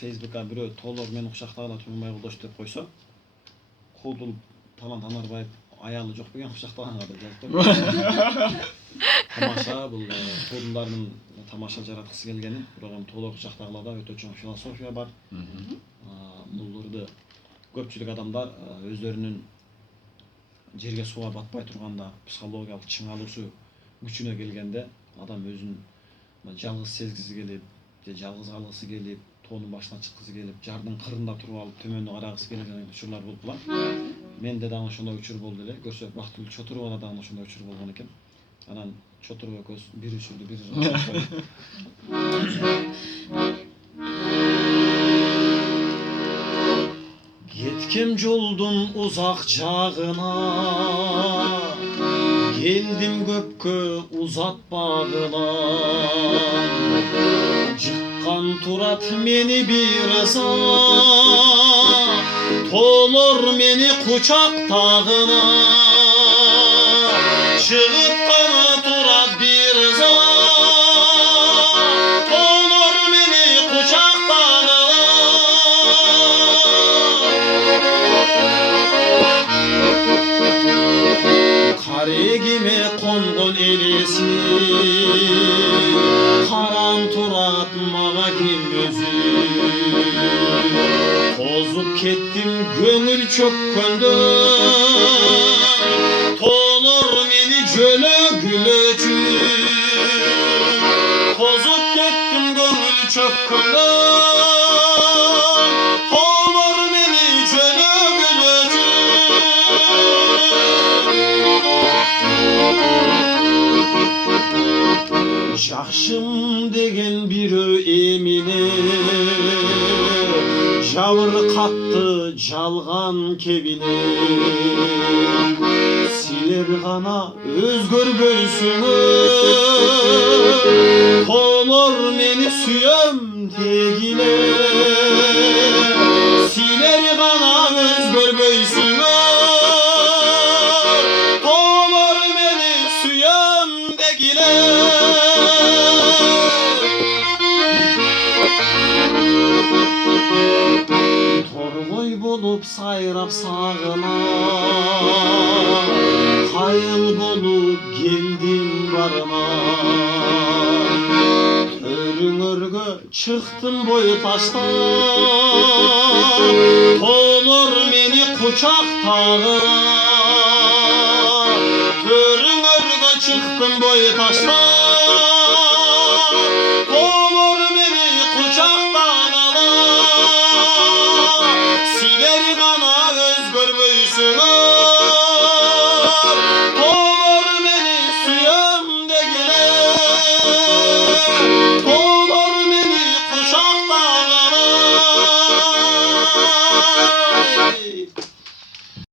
Facebook'a biri tolor meni kuşaktağla turmay kıldoş dep koysa, kudulup Talant Anarbayıp ayalı жоқ деген кuşактаган кадыр жазып. Тамаша бул туудулардын тамаша жараткысы келгени, бирок эми толор кuşактагыларда өтө чоң философия бар. Буларды көпчүлүк адамдар өздөрүнүн жерге сууга батпай турганда психологиялык чың алуусу күчүнө келгенде адам өзүн жалгыз сезгиси келип, же жалгыз калгысы келип, тоонун башына чыккысы келип, жардын кырында туруп алып төмөндү карагысы келген учурлар болуп калат. Менде дагы ошондой учур болду эле. Көрсө Бактылуу Чотуровада дагы ошондой учур болгон экен. Анан Чотуров экөөбүз бир учурду бир кеткем жолдун узак жагына, келдим көпкө узатпагыла. Жыккан турат мени бир ыза, толор мени кучактагына. Жыгытканы турат бир ыза, толор мени кучактагына. Карегиме конгон элеси, караң турат мага ким өзү. Тозуп кеттим көңүл чөккөндө, толор мени жөлөгүлөчү. Тозуп кеттим көңүл чөккөндө, толор мени жөлөгүлөчү. Жакшым деген бирөө эмине, жабыркатты жалган кебине. Силер гана өзгөрбөйсүңөр, толор мени сүйөм дегиле. Силер гана өзгөрбөйсүңөр, толор мени сүйөм дегиле. Торгой болуп сайрап сагына, кайыл болуп келдим барына. Төрүңөргө чыктым бой таштап, толор мени кучактагына. Төрүңөргө чыктым бой таштап,